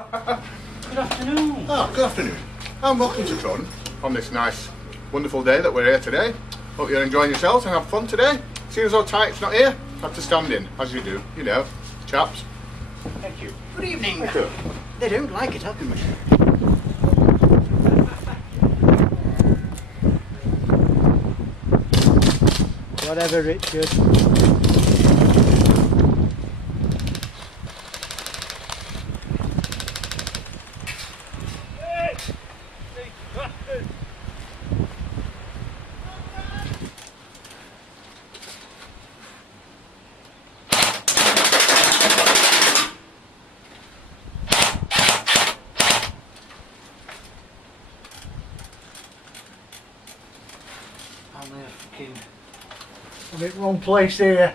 Good afternoon. Oh, good afternoon. And welcome to Trawden on this nice, wonderful day that we're here today. Hope you're enjoying yourselves and have fun today. Seeing as though Tyke's not here, have to stand in, as you do, you know, chaps. Thank you. Good evening. Thank you. They don't like it up in me. Whatever, Richard. I'm in the wrong place here.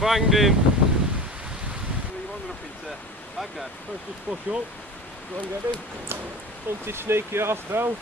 Banged in. You wander up into Baghdad. First just push up. Go and get him. Hunt his sneaky ass down.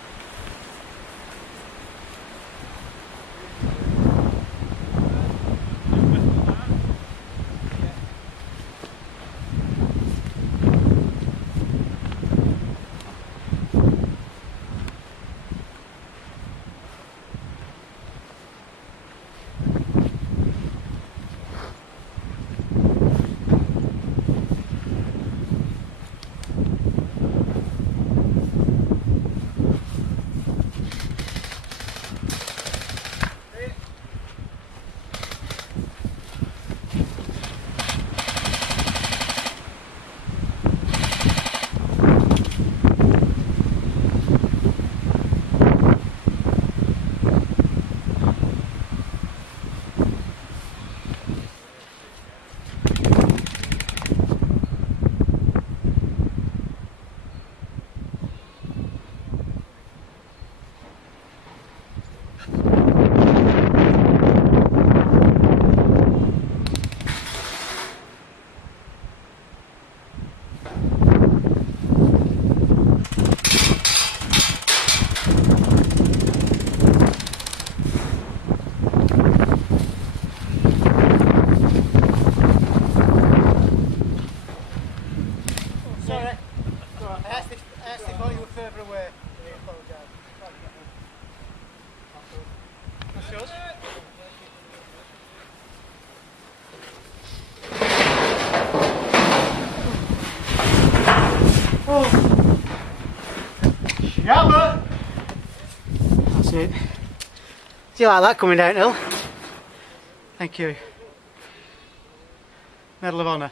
Shabba! That's it. Do you like that coming downhill? Thank you. Medal of Honour.